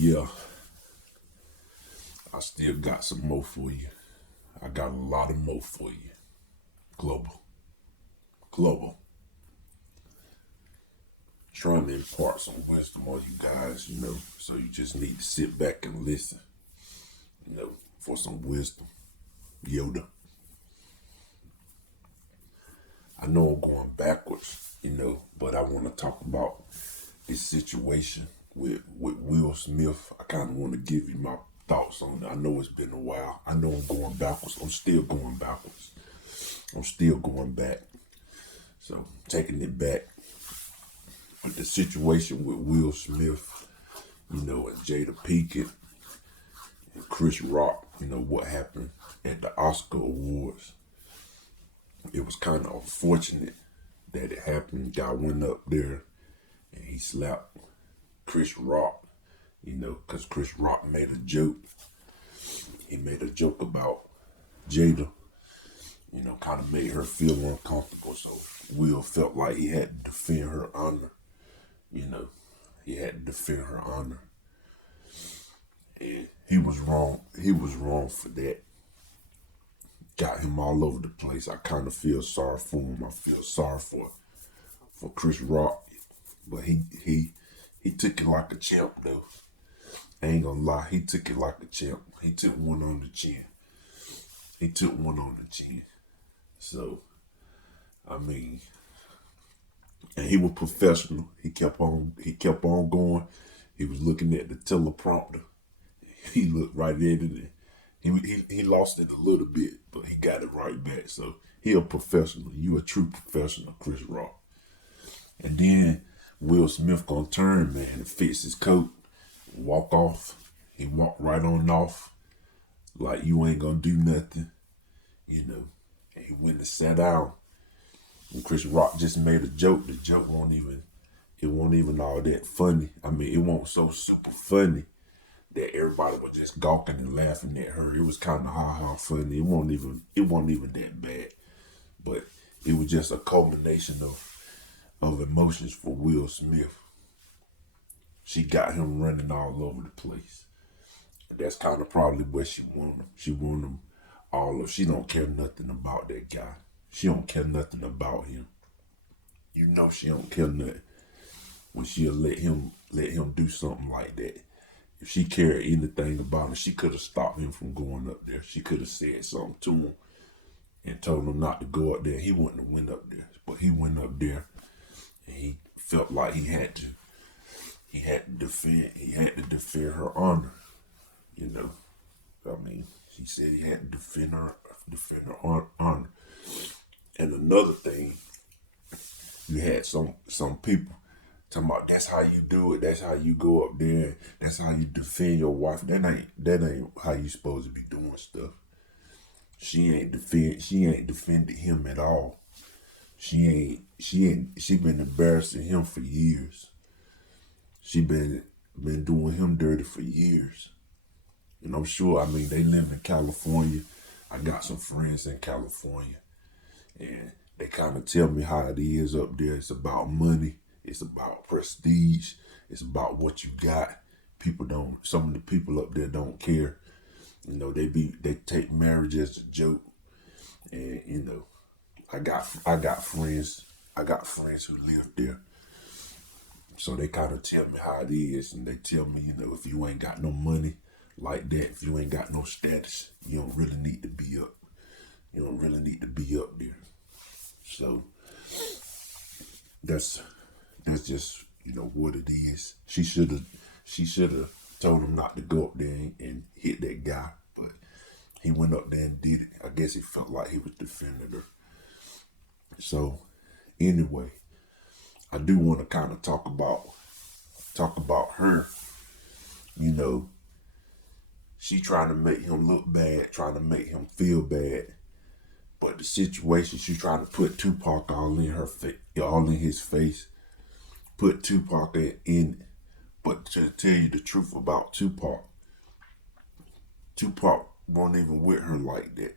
Yeah, I still got some more for you. I got a lot of more for you. Global. Global. Trying to impart some wisdom on you guys, so you just need to sit back and listen, for some wisdom. Yoda. I know I'm going backwards, but I want to talk about this situation with Will Smith. I kind of want to give you my thoughts on it. I know it's been a while. I know I'm going backwards. I'm still going backwards. I'm still going back. So taking it back with the situation with Will Smith, and Jada Pinkett and Chris Rock, what happened at the Oscar Awards. It was kind of unfortunate that it happened. Guy went up there and he slapped Chris Rock, because Chris Rock made a joke. He made a joke about Jada, kind of made her feel uncomfortable. So Will felt like he had to defend her honor. He had to defend her honor. And he was wrong. He was wrong for that. Got him all over the place. I kind of feel sorry for him. I feel sorry for Chris Rock. But he took it like a champ, though. I ain't gonna lie. He took it like a champ. He took one on the chin. So, I mean, and he was professional. He kept on going. He was looking at the teleprompter. He looked right at it. And he lost it a little bit, but he got it right back. So he a professional. You a true professional, Chris Rock. And then Will Smith gonna turn, man, and fix his coat, walk off. He walked right on off, like you ain't gonna do nothing, And he went and sat down. And Chris Rock just made a joke. The joke won't even all that funny. I mean, it won't so super funny that everybody was just gawking and laughing at her. It was kind of ha funny. It wasn't even that bad, but it was just a culmination of emotions for Will Smith. She got him running all over the place. That's kind of probably what she wanted. She wanted him all of. She don't care nothing about that guy. She don't care nothing about him. She don't care nothing when she'll let him do something like that. If she cared anything about him, she could have stopped him from going up there. She could have said something to him and told him not to go up there. He wouldn't have went up there. But he went up there and he felt like he had to defend her honor. I mean, he said he had to defend her honor. And another thing, you had some people talking about that's how you do it, that's how you go up there, that's how you defend your wife. That ain't how you supposed to be doing stuff. She ain't defended him at all. She been embarrassing him for years. She been doing him dirty for years. And I'm sure, they live in California. I got some friends in California. And they kind of tell me how it is up there. It's about money. It's about prestige. It's about what you got. Some of the people up there don't care. They take marriage as a joke. And, I got friends who live there. So they kind of tell me how it is. And they tell me, if you ain't got no money like that, if you ain't got no status, you don't really need to be up. You don't really need to be up there. So that's just what it is. She should have told him not to go up there and hit that guy, but he went up there and did it. I guess he felt like he was defending her. So anyway, I do want to kind of talk about her. She trying to make him look bad, trying to make him feel bad. But the situation, she's trying to put Tupac all in his face. Put Tupac in it. But to tell you the truth about Tupac wasn't even with her like that.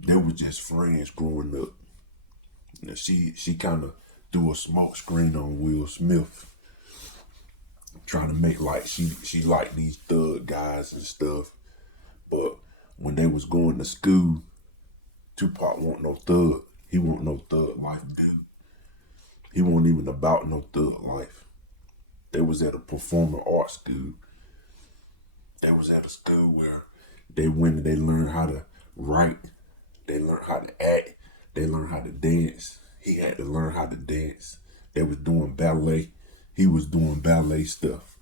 They were just friends growing up. She kind of threw a smoke screen on Will Smith, trying to make like she liked these thug guys and stuff. But when they was going to school, Tupac wasn't no thug. He wasn't no thug life dude. He wasn't even about no thug life. They was at a performing arts school. They was at a school where they went and they learned how to write. They learned how to act. They learned how to dance. He had to learn how to dance. They was doing ballet. He was doing ballet stuff.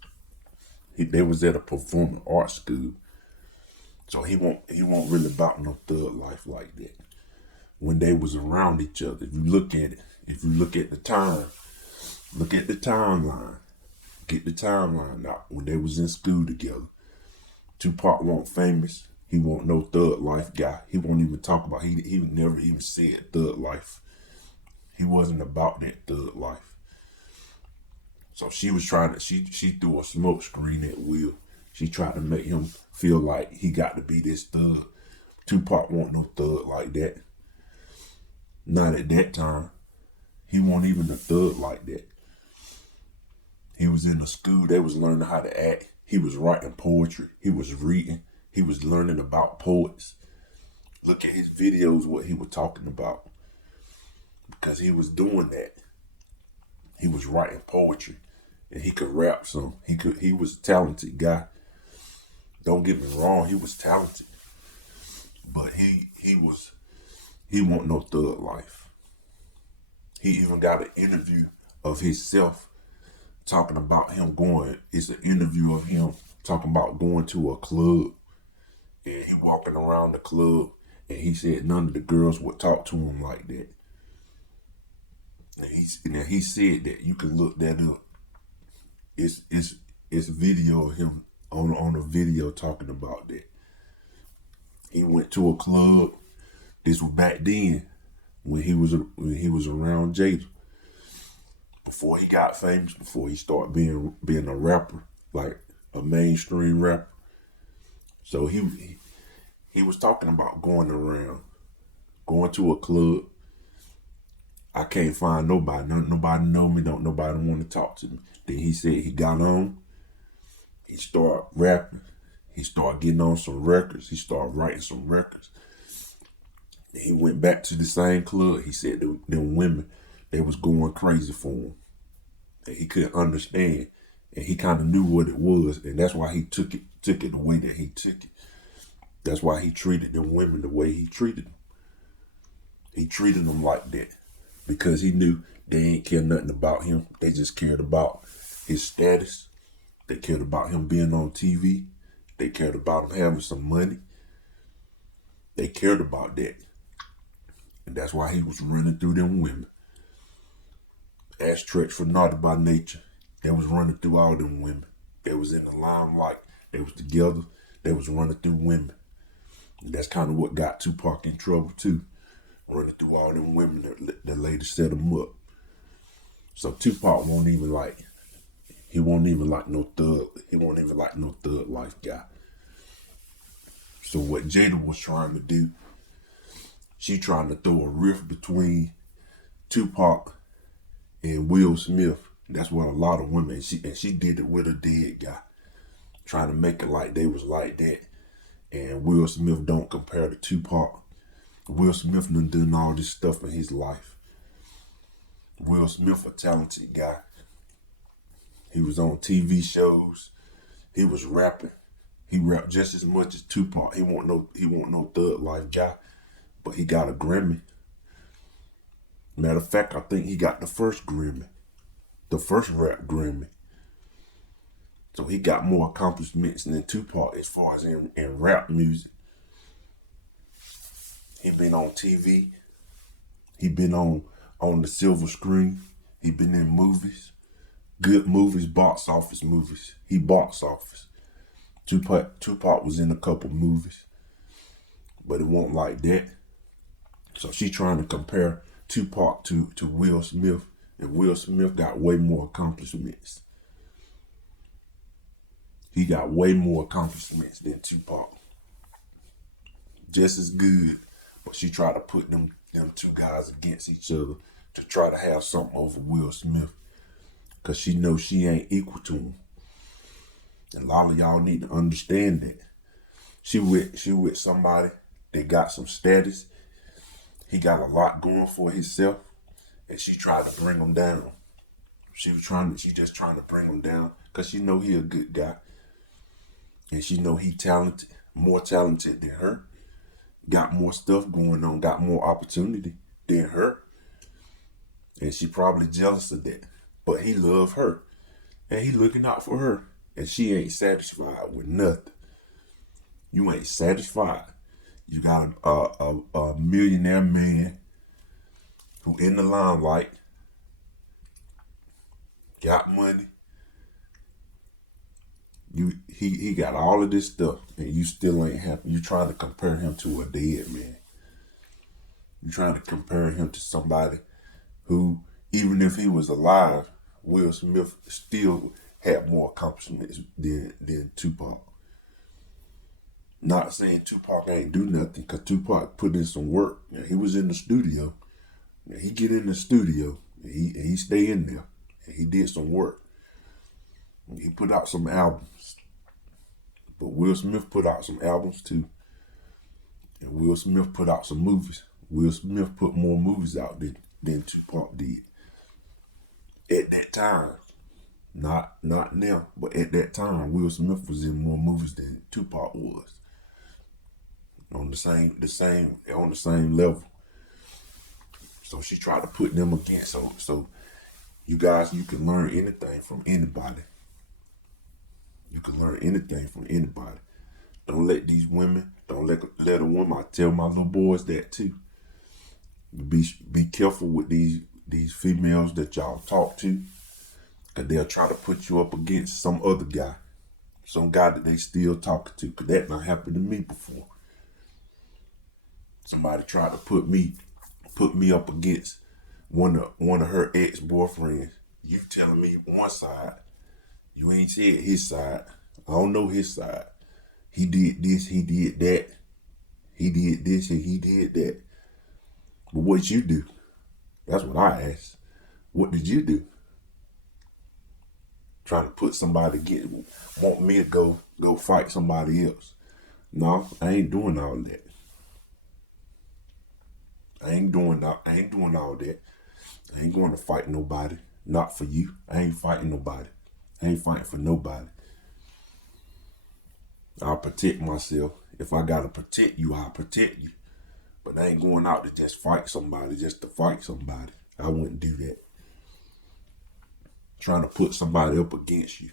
They was at a performing arts school. So he won't really about no thug life like that. When they was around each other, if you look at it, if you look at the time, look at the timeline. Get the timeline out. When they was in school together, Tupac wasn't famous. He wasn't no thug life guy. He won't even talk about. He never even said thug life. He wasn't about that thug life. So she was trying to. She threw a smoke screen at Will. She tried to make him feel like he got to be this thug. Tupac wasn't no thug like that. Not at that time. He wasn't even a thug like that. He was in the school. They was learning how to act. He was writing poetry. He was reading. He was learning about poets. Look at his videos, what he was talking about. Because he was doing that. He was writing poetry. And he could rap some. He was a talented guy. Don't get me wrong, he was talented. But he wasn't no thug life. He even got an interview of himself talking about him going. It's an interview of him talking about going to a club. And he walking around the club. And he said none of the girls would talk to him like that. And he said that. You can look that up. It's video of him on a video talking about that. He went to a club. This was back then when he was around Jada. Before he got famous, before he started being a rapper, like a mainstream rapper. So he was talking about going to a club. I can't find nobody. Nobody know me. Don't nobody want to talk to me. Then he said he got on. He started rapping. He started getting on some records. He started writing some records. Then he went back to the same club. He said them women, they was going crazy for him. And he couldn't understand. And he kind of knew what it was. And that's why he took it the way that he took it. That's why he treated them women the way he treated them. He treated them like that. Because he knew they ain't care nothing about him. They just cared about his status. They cared about him being on TV. They cared about him having some money. They cared about that. And that's why he was running through them women. Ashtreks for Naughty by Nature. They was running through all them women. They was in the limelight. They was together. They was running through women. And that's kind of what got Tupac in trouble too. Running through all them women that later set him up. So Tupac won't even like no thug. He won't even like no thug life guy. So what Jada was trying to do, she trying to throw a rift between Tupac and Will Smith. That's what a lot of women, and she did it with a dead guy. Trying to make it like they was like that. And Will Smith don't compare to Tupac. Will Smith done all this stuff in his life. Will Smith a talented guy. He was on TV shows. He was rapping. He rapped just as much as Tupac. He wasn't no thug life guy, but he got a Grammy. Matter of fact, I think he got the first Grammy, the first rap Grammy. So he got more accomplishments than Tupac as far as in rap music. He been on TV. He been on the silver screen. He been in movies. Good movies, box office movies. He box office. Tupac was in a couple movies. But it wasn't like that. So she trying to compare Tupac to Will Smith. And Will Smith got way more accomplishments. He got way more accomplishments than Tupac. Just as good. But she tried to put them two guys against each other to try to have something over Will Smith. Because she knows she ain't equal to him. A lot of y'all need to understand that. She with somebody that got some status. He got a lot going for himself, and she tried to bring him down. She just trying to bring him down because she know he a good guy, and she know he talented, more talented than her, got more stuff going on, got more opportunity than her, and she probably jealous of that. But he love her, and he looking out for her, and she ain't satisfied with nothing. You ain't satisfied. You got a millionaire man who in the limelight, got money. He got all of this stuff, and you still ain't happy. You trying to compare him to a dead man. You trying to compare him to somebody who, even if he was alive, Will Smith still had more accomplishments than Tupac. Not saying Tupac ain't do nothing, because Tupac put in some work. Now, he was in the studio. Now, he get in the studio, and he stay in there, and he did some work. And he put out some albums. But Will Smith put out some albums too. And Will Smith put out some movies. Will Smith put more movies out than Tupac did. At that time. Not now, but at that time, Will Smith was in more movies than Tupac was. On the same level. So she tried to put them against. So you guys, you can learn anything from anybody. You can learn anything from anybody. Don't let these women, don't let a woman. I tell my little boys that too. Be careful with these females that y'all talk to, cause they'll try to put you up against some other guy, some guy that they still talking to. Cause that done happened to me before. Somebody tried to put me up against one of her ex-boyfriends. You telling me one side, you ain't said his side. I don't know his side. He did this, he did that. He did this and he did that. But what you do? That's what I asked. What did you do? Trying to put somebody want me to go fight somebody else. No, I ain't doing all that. I ain't doing all that. I ain't going to fight nobody. Not for you. I ain't fighting nobody. I ain't fighting for nobody. I'll protect myself. If I gotta protect you, I'll protect you. But I ain't going out to just fight somebody just to fight somebody. I wouldn't do that. Trying to put somebody up against you.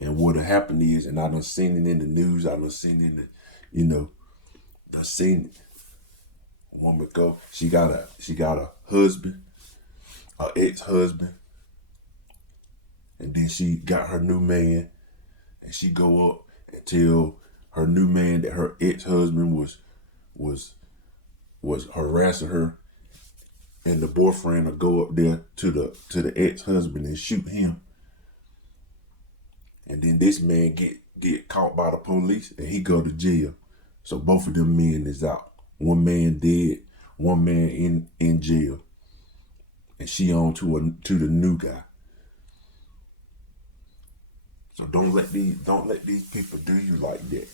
And what'll happen is, and I done seen it in the news, I done seen it in the, done seen it. A woman go, she got a husband, her ex-husband, and then she got her new man, and she go up and tell her new man that her ex-husband was harassing her, and the boyfriend will go up there to the ex-husband and shoot him. And then this man get caught by the police and he go to jail. So both of them men is out. One man dead, one man in jail. And she on to the new guy. So don't let these people do you like that.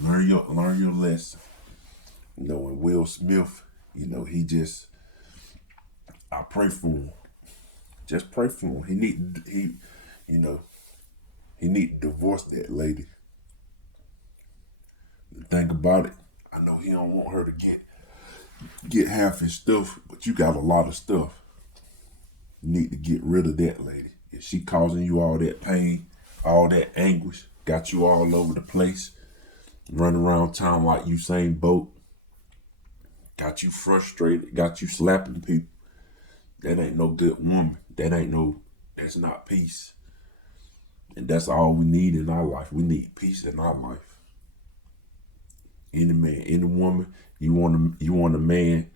Learn your lesson. You know, and Will Smith, you know, I pray for him. Just pray for him. He need to divorce that lady. The thing about it, I know he don't want her to get half his stuff, but you got a lot of stuff. You need to get rid of that lady. If she causing you all that pain, all that anguish, got you all over the place, running around town like Usain Bolt, got you frustrated, got you slapping people, that ain't no good woman. That's not peace. And that's all we need in our life. We need peace in our life. Any man, any woman, you want a man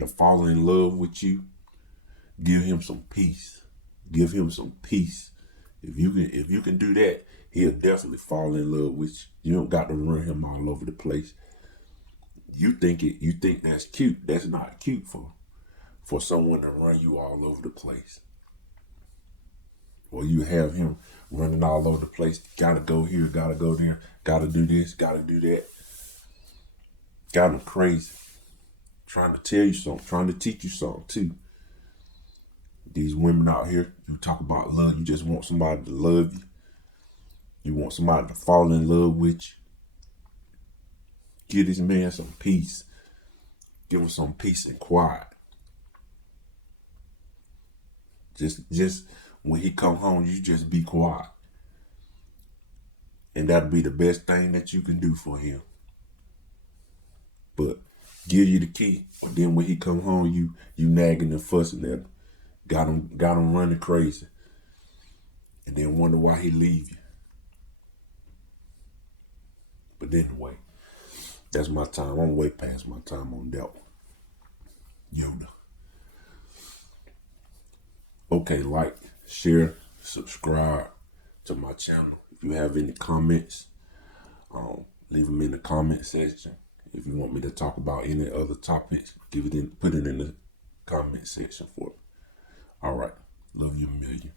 to fall in love with you, give him some peace. Give him some peace. If you can do that, he'll definitely fall in love with you. You don't got to run him all over the place. You think that's cute. That's not cute for someone to run you all over the place. Or you have him running all over the place. Gotta go here, gotta go there, gotta do this, gotta do that. Got them crazy. Trying to tell you something, trying to teach you something too. These women out here, you talk about love, you just want somebody to love you. You want somebody to fall in love with you. Give this man some peace. Give him some peace and quiet. Just when he come home, you just be quiet. And that'll be the best thing that you can do for him. But give you the key. Then when he come home, you nagging and fussing at him. Got him running crazy. And then wonder why he leave you. But anyway, that's my time. I'm way past my time on that one. Yoda. Okay, like, share, subscribe to my channel. If you have any comments, leave them in the comment section. If you want me to talk about any other topics, put it in the comment section for me. All right. Love you a million.